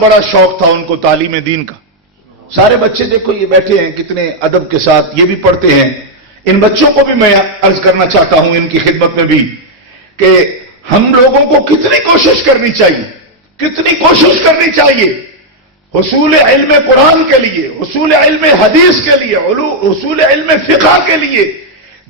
بڑا شوق تھا ان کو تعلیم دین کا. سارے بچے دیکھو یہ بیٹھے ہیں کتنے ادب کے ساتھ، یہ بھی پڑھتے ہیں. ان بچوں کو بھی میں عرض کرنا چاہتا ہوں ان کی خدمت میں بھی کہ ہم لوگوں کو کتنی کوشش کرنی چاہیے، کتنی کوشش کرنی چاہیے حصول علم قرآن کے لیے، حصول علم حدیث کے لیے، حصول علم فقہ کے لیے،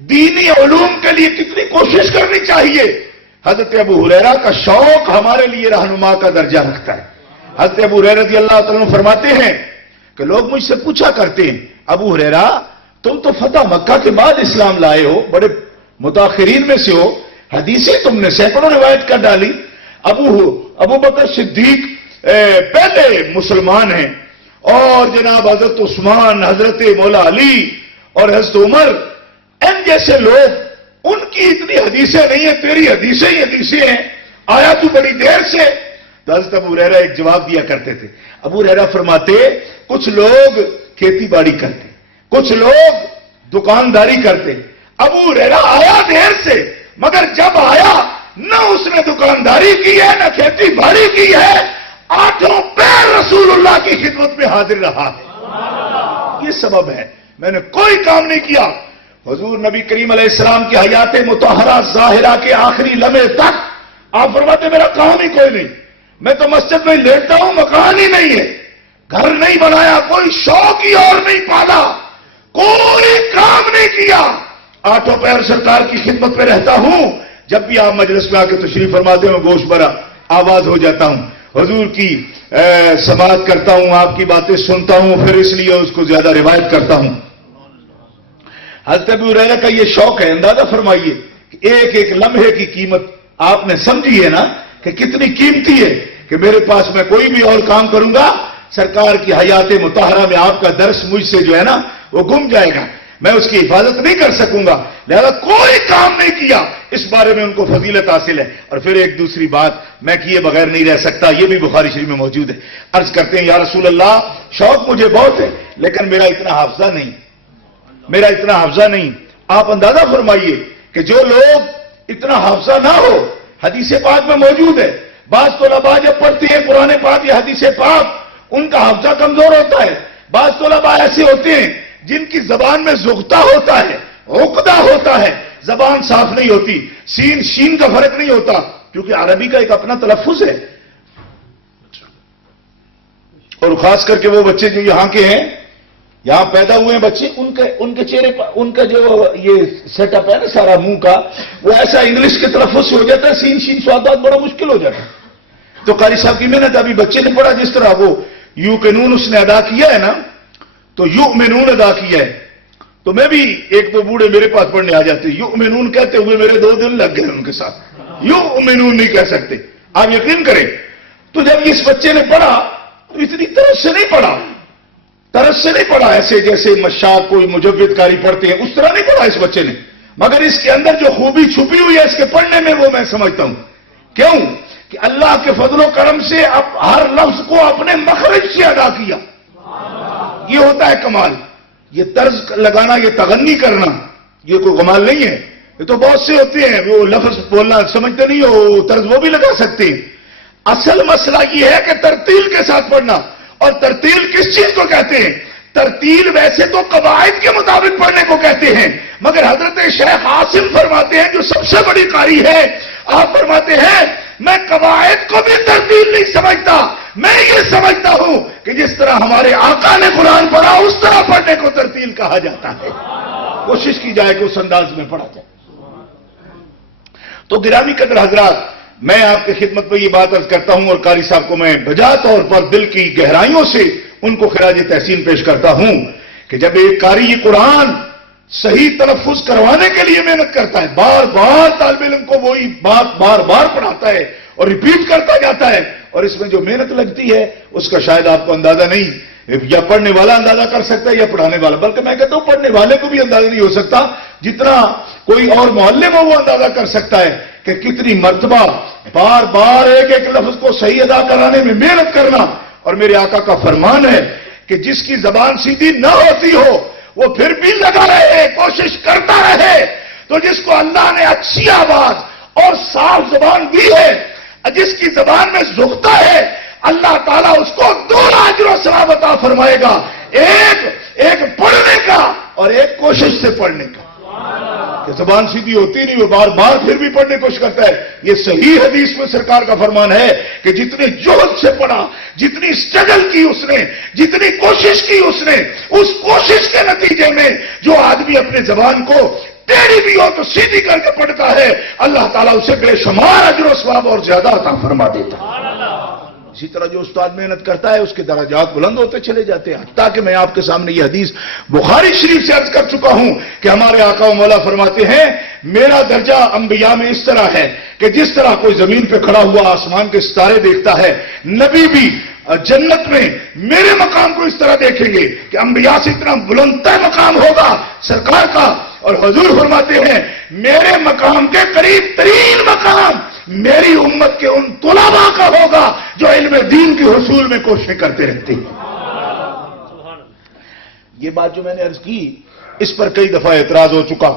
دینی علوم کے لیے کتنی کوشش کرنی چاہیے. حضرت ابو ہریرہ کا شوق ہمارے لیے رہنما کا درجہ رکھتا ہے. حضرت ابو ہریرہ رضی اللہ تعالیٰ عنہ فرماتے ہیں کہ لوگ مجھ سے پوچھا کرتے ہیں ابو ہریرہ تم تو فتح مکہ کے بعد اسلام لائے ہو، بڑے متاخرین میں سے ہو، حدیثیں تم نے سینکڑوں روایت کر ڈالی. ابو بکر صدیق پہلے مسلمان ہیں، اور جناب حضرت عثمان، حضرت مولا علی اور حضرت عمر، ان جیسے لوگ، ان کی اتنی حدیثیں نہیں ہیں، تیری حدیثیں ہی حدیثیں ہیں، آیا تو بڑی دیر سے. تو حضرت ابو ہریرہ ایک جواب دیا کرتے تھے. ابو ہریرہ فرماتے کچھ لوگ کھیتی باڑی کرتے، کچھ لوگ دکانداری کرتے. ابو ہریرہ آیا دیر سے، مگر جب آیا نہ اس نے دکانداری کی ہے نہ کھیتی باڑی کی ہے، 8 پیر رسول اللہ کی خدمت میں حاضر رہا ہے. یہ سبب ہے، میں نے کوئی کام نہیں کیا. حضور نبی کریم علیہ السلام کی حیات مطہرہ ظاہرہ کے آخری لمحے تک آپ فرماتے میرا کام ہی کوئی نہیں، میں تو مسجد میں لیٹتا ہوں، مکان ہی نہیں ہے، گھر نہیں بنایا، کوئی شوق ہی اور نہیں پالا، کوئی کام نہیں کیا، 8 پیر سرکار کی خدمت میں رہتا ہوں. جب بھی آپ مجلس میں آ کے تشریف فرماتے ہیں گوشت بھرا آواز ہو جاتا ہوں، حضور کی سماعت کرتا ہوں، آپ کی باتیں سنتا ہوں، پھر اس لیے اس کو زیادہ روایت کرتا ہوں. حضرت ابو ہریرہ کا یہ شوق ہے. اندازہ فرمائیے کہ ایک ایک لمحے کی قیمت آپ نے سمجھی ہے نا کہ کتنی قیمتی ہے، کہ میرے پاس میں کوئی بھی اور کام کروں گا سرکار کی حیات مطہرہ میں آپ کا درس مجھ سے جو ہے نا وہ گم جائے گا، میں اس کی حفاظت نہیں کر سکوں گا. لہذا کوئی کام نہیں کیا، اس بارے میں ان کو فضیلت حاصل ہے. اور پھر ایک دوسری بات میں کیے بغیر نہیں رہ سکتا، یہ بھی بخاری شریف میں موجود ہے. عرض کرتے ہیں یا رسول اللہ شوق مجھے بہت ہے لیکن میرا اتنا حافظہ نہیں، میرا اتنا حافظہ نہیں. آپ اندازہ فرمائیے کہ جو لوگ اتنا حافظہ نہ ہو، حدیث پاک میں موجود ہے، بعض طلباء جب پڑھتے ہیں قرآن پاک یا حدیث پاک ان کا حافظہ کمزور ہوتا ہے. بعض طلباء ایسے ہوتے ہیں جن کی زبان میں زغتہ ہوتا ہے، عقدہ ہوتا ہے، زبان صاف نہیں ہوتی، سین شین کا فرق نہیں ہوتا، کیونکہ عربی کا ایک اپنا تلفظ ہے. اور خاص کر کے وہ بچے جو یہاں کے ہیں، یہاں پیدا ہوئے ہیں بچے، ان کے چہرے پر ان کا جو یہ سیٹ اپ ہے نا سارا منہ کا، وہ ایسا انگلش کے تلفظ سے ہو جاتا ہے، سین شین سوادات بڑا مشکل ہو جاتا ہے. تو قاری صاحب کی محنت، ابھی بچے نے پڑھا جس طرح وہ یو کے نون اس نے ادا کیا ہے نا، تو یو میں نون ادا کیا ہے. تو میں بھی ایک دو بوڑھے میرے پاس پڑھنے آ جاتے، یو میں نون کہتے ہوئے میرے 2 دن لگ گئے ان کے ساتھ، یو میں نون نہیں کہہ سکتے. آپ یقین کریں تو جب اس بچے نے پڑھا تو اتنی طرف سے نہیں پڑھا، طرف سے نہیں پڑھا ایسے جیسے مشاق کوئی مجوید کاری پڑھتے ہیں اس طرح نہیں پڑھا اس بچے نے، مگر اس کے اندر جو خوبی چھپی ہوئی ہے اس کے پڑھنے میں وہ میں سمجھتا ہوں. کیوں کہ اللہ کے فضل و کرم سے اب ہر لفظ کو اپنے مخرج سے ادا کیا. یہ ہوتا ہے کمال. یہ طرز لگانا، یہ تغنی کرنا، یہ کوئی کمال نہیں ہے. یہ تو بہت سے ہوتے ہیں وہ لفظ بولنا سمجھتے نہیں ہو، طرز وہ بھی لگا سکتے ہیں. اصل مسئلہ یہ ہے کہ ترتیل کے ساتھ پڑھنا. اور ترتیل کس چیز کو کہتے ہیں؟ ترتیل ویسے تو قواعد کے مطابق پڑھنے کو کہتے ہیں، مگر حضرت شیخ عاصم فرماتے ہیں جو سب سے بڑی قاری ہے، آپ فرماتے ہیں میں قواعد کو بھی ترتیل نہیں سمجھتا، میں یہ سمجھتا ہوں کہ جس طرح ہمارے آقا نے قرآن پڑھا اس طرح پڑھنے کو ترتیل کہا جاتا ہے. کوشش کی جائے کہ اس انداز میں پڑھا جائے. تو گرامی قدر حضرات، میں آپ کی خدمت میں یہ بات عرض کرتا ہوں اور قاری صاحب کو میں بجا طور پر دل کی گہرائیوں سے ان کو خراج تحسین پیش کرتا ہوں کہ جب ایک قاری قرآن صحیح تلفظ کروانے کے لیے محنت کرتا ہے، بار بار طالب علم کو وہی بات بار بار پڑھاتا ہے اور ریپیٹ کرتا جاتا ہے، اور اس میں جو محنت لگتی ہے اس کا شاید آپ کو اندازہ نہیں، یا پڑھنے والا اندازہ کر سکتا ہے یا پڑھانے والا، بلکہ میں کہتا ہوں پڑھنے والے کو بھی اندازہ نہیں ہو سکتا، جتنا کوئی اور معلم ہو وہ اندازہ کر سکتا ہے کہ کتنی مرتبہ بار بار ایک ایک لفظ کو صحیح ادا کرانے میں محنت کرنا. اور میرے آقا کا فرمان ہے کہ جس کی زبان سیدھی نہ ہوتی ہو وہ پھر بھی لگا رہے، کوشش کرتا رہے. تو جس کو اللہ نے اچھی آواز اور صاف زبان دی ہے، جس کی زبان میں زغتا ہے، اللہ تعالیٰ اس کو فرمائے گا ایک پڑھنے کا اور ایک کوشش سے پڑھنے کا، کہ زبان سیدھی ہوتی نہیں، وہ بار بار پھر بھی پڑھنے کی کوشش کرتا ہے۔ یہ صحیح حدیث میں سرکار کا فرمان ہے کہ جتنے جہد سے پڑھا، جتنی اسٹرگل کی اس نے، جتنی کوشش کی اس نے، اس کوشش کے نتیجے میں جو آدمی اپنے زبان کو ٹیڑھی بھی ہو تو سیدھی کر کے پڑھتا ہے، اللہ تعالیٰ اسے بے شمار اجر و ثواب اور زیادہ عطا فرما دیتا ہے۔ اسی طرح جو استاد محنت کرتا ہے اس کے درجات بلند ہوتے چلے جاتے ہیں، حتیٰ کہ میں آپ کے سامنے یہ حدیث بخاری شریف سے عرض کر چکا ہوں کہ ہمارے آقا و مولا فرماتے ہیں میرا درجہ انبیاء میں اس طرح ہے کہ جس طرح کوئی زمین پہ کھڑا ہوا آسمان کے ستارے دیکھتا ہے، نبی بھی جنت میں میرے مقام کو اس طرح دیکھیں گے کہ انبیاء سے اتنا بلند تر مقام ہوگا سرکار کا، اور حضور فرماتے ہیں میرے مقام کے قریب ترین مقام میری امت کے ان طلباء کا ہوگا جو علم دین کے حصول میں کوششیں کرتے رہتے ہیں۔ یہ بات جو میں نے عرض کی اس پر کئی دفعہ اعتراض ہو چکا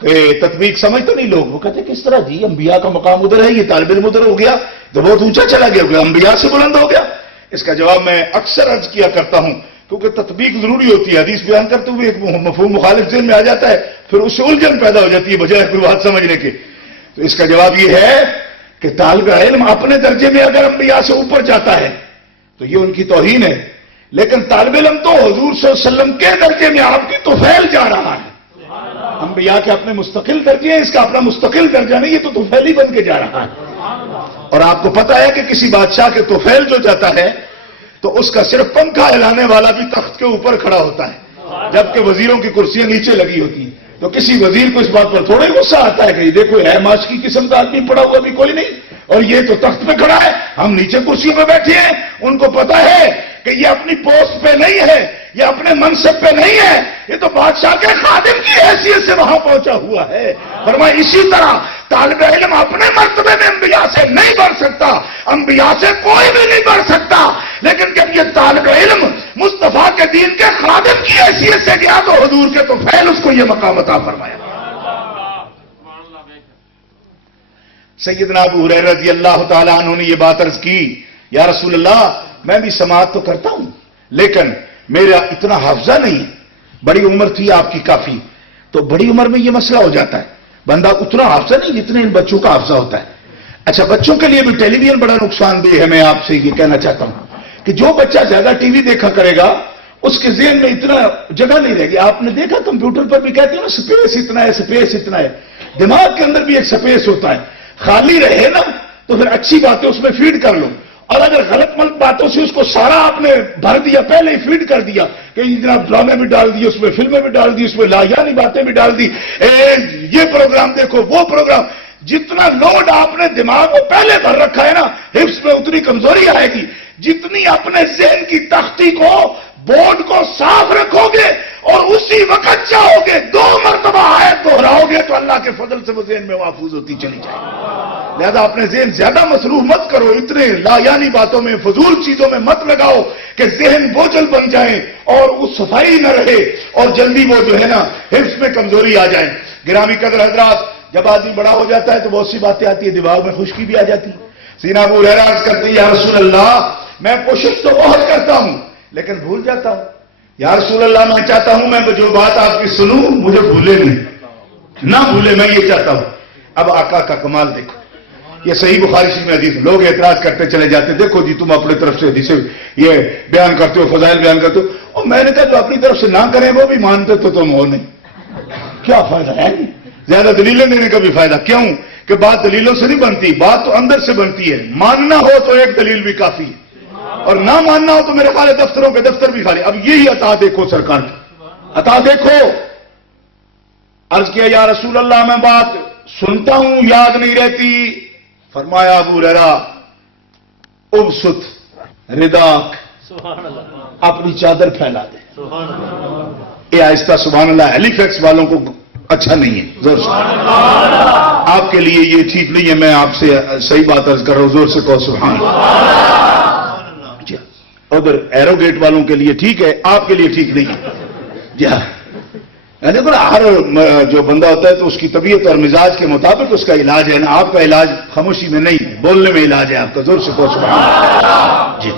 کہ تطبیق سمجھتے نہیں لوگ، وہ کہتے کس طرح جی انبیاء کا مقام ادھر ہے، یہ طالب علم ادھر ہو گیا تو بہت اونچا چلا گیا، انبیاء سے بلند ہو گیا۔ اس کا جواب میں اکثر عرض کیا کرتا ہوں کیونکہ تطبیق ضروری ہوتی ہے، حدیث بیان کرتے ہوئے ایک مفہوم مخالف ذہن میں آ جاتا ہے، پھر اس سے الجھن پیدا ہو جاتی ہے بجائے کوئی بات سمجھنے کے۔ تو اس کا جواب یہ ہے کہ طالب علم اپنے درجے میں اگر انبیاء سے اوپر جاتا ہے تو یہ ان کی توہین ہے، لیکن طالب علم تو حضور صلی اللہ علیہ وسلم کے درجے میں آپ کی طفیل جا رہا ہے۔ انبیاء کے اپنے مستقل درجے ہیں، اس کا اپنا مستقل درجہ نہیں، یہ تو طفیل ہی بن کے جا رہا ہے۔ اور آپ کو پتا ہے کہ کسی بادشاہ کے طفیل جو جاتا ہے تو اس کا صرف پنکھا ہلانے والا بھی تخت کے اوپر کھڑا ہوتا ہے، جبکہ وزیروں کی کرسیاں نیچے لگی ہوتی ہیں۔ تو کسی وزیر کو اس بات پر تھوڑے غصہ آتا ہے کہ دیکھو ہے ماش کی قسم کا آدمی پڑا ہوا بھی کوئی نہیں، اور یہ تو تخت پہ کھڑا ہے، ہم نیچے کرسیوں پہ بیٹھے ہیں۔ ان کو پتا ہے کہ یہ اپنی پوسٹ پہ نہیں ہے، یہ اپنے منصب پہ نہیں ہے، یہ تو بادشاہ کے خادم کی حیثیت سے وہاں پہنچا ہوا ہے۔ فرمایا اسی طرح طالب علم اپنے مرتبے میں انبیاء سے نہیں بڑھ سکتا، انبیاء سے کوئی بھی نہیں بڑھ سکتا، لیکن جب یہ طالب علم مصطفیٰ کے دین کے خادم کی حیثیت سے گیا تو حضور کے تو فعل اس کو یہ مقام عطا فرمایا۔ سیدنا ابو ہریرہ رضی اللہ تعالی عنہ نے یہ بات عرض کی، یا رسول اللہ میں بھی سماعت تو کرتا ہوں لیکن میرا اتنا حافظہ نہیں، بڑی عمر تھی آپ کی کافی، تو بڑی عمر میں یہ مسئلہ ہو جاتا ہے، بندہ اتنا حافظہ نہیں جتنے ان بچوں کا حافظہ ہوتا ہے۔ اچھا بچوں کے لیے بھی ٹیلی ویژن بڑا نقصان دہ ہے، میں آپ سے یہ کہنا چاہتا ہوں کہ جو بچہ زیادہ ٹی وی دیکھا کرے گا اس کے ذہن میں اتنا جگہ نہیں رہے گی۔ آپ نے دیکھا کمپیوٹر پر بھی کہتے ہیں نا سپیس اتنا ہے، سپیس اتنا ہے، دماغ کے اندر بھی ایک سپیس ہوتا ہے، خالی رہے نا تو پھر اچھی باتیں اس میں فیڈ کر لو، اور اگر غلط ملت باتوں سے اس کو سارا آپ نے بھر دیا، پہلے ہی فیڈ کر دیا کہ جناب ڈرامے بھی ڈال دیے، اس میں فلمیں بھی ڈال دی، اس میں لایانی باتیں بھی ڈال دی، یہ پروگرام دیکھو وہ پروگرام، جتنا لوڈ آپ نے دماغ کو پہلے بھر رکھا ہے نا حفظ میں اتنی کمزوری آئے گی۔ جتنی اپنے ذہن کی تختی کو بورڈ کو صاف رکھو گے اور اسی وقت چاہو گے 2 مرتبہ آیت دہراؤ گے تو اللہ کے فضل سے وہ ذہن میں محفوظ ہوتی چلی جائے گی۔ لہذا اپنے ذہن زیادہ مصروف مت کرو، اتنے لایانی باتوں میں فضول چیزوں میں مت لگاؤ کہ ذہن بوجھل بن جائیں اور وہ صفائی نہ رہے اور جلدی وہ جو ہے نا حفظ میں کمزوری آ جائے۔ گرامی قدر حضرات، جب آدمی بڑا ہو جاتا ہے تو بہت سی باتیں آتی ہیں، دماغ میں خشکی بھی آ جاتی ہے۔ سیدنا ابو ہریرہ عرض کرتے ہیں یا رسول اللہ میں کوشش تو بہت کرتا ہوں لیکن بھول جاتا ہوں، یا رسول اللہ میں چاہتا ہوں میں جو بات آپ کی سنوں مجھے بھولے نہیں، نہ بھولے، میں یہ چاہتا ہوں۔ اب آقا کا کمال دیکھو، یہ صحیح بخاری شریف میں حدیث، لوگ اعتراض کرتے چلے جاتے دیکھو جی تم اپنے طرف سے حدیث یہ بیان کرتے ہو، فضائل بیان کرتے ہو، اور میں نے کہا جو اپنی طرف سے نہ کریں وہ بھی مانتے تو تم ہو نہیں، کیا فائدہ ہے؟ زیادہ دلیلیں دینے کا بھی فائدہ کیوں کہ بات دلیلوں سے نہیں بنتی، بات تو اندر سے بنتی ہے۔ ماننا ہو تو ایک دلیل بھی کافی ہے، اور نہ ماننا ہو تو میرے خیال ہے دفتروں کے دفتر بھی خالی۔ اب یہی عطا دیکھو سرکار کی عطا دیکھو۔ عرض کیا یا رسول اللہ میں بات سنتا ہوں یاد نہیں رہتی، فرمایا ابو ہریرہ ابسط رداک، اپنی چادر پھیلا دے۔ یہ آہستہ سبحان اللہ ہیلی فیکس والوں کو اچھا نہیں ہے، زور سے آپ کے لیے یہ ٹھیک نہیں ہے، میں آپ سے صحیح بات عرض کر رہا ہوں، زور سے کہو سبحان اللہ۔ ادھر ایرو گیٹ والوں کے لیے ٹھیک ہے، آپ کے لیے ٹھیک نہیں ہے۔ جی ہاں، دیکھو نا ہر جو بندہ ہوتا ہے تو اس کی طبیعت اور مزاج کے مطابق اس کا علاج ہے نا، آپ کا علاج خاموشی میں نہیں ہے، بولنے میں علاج ہے آپ کا، زور سے کہو سبحان اللہ۔ جی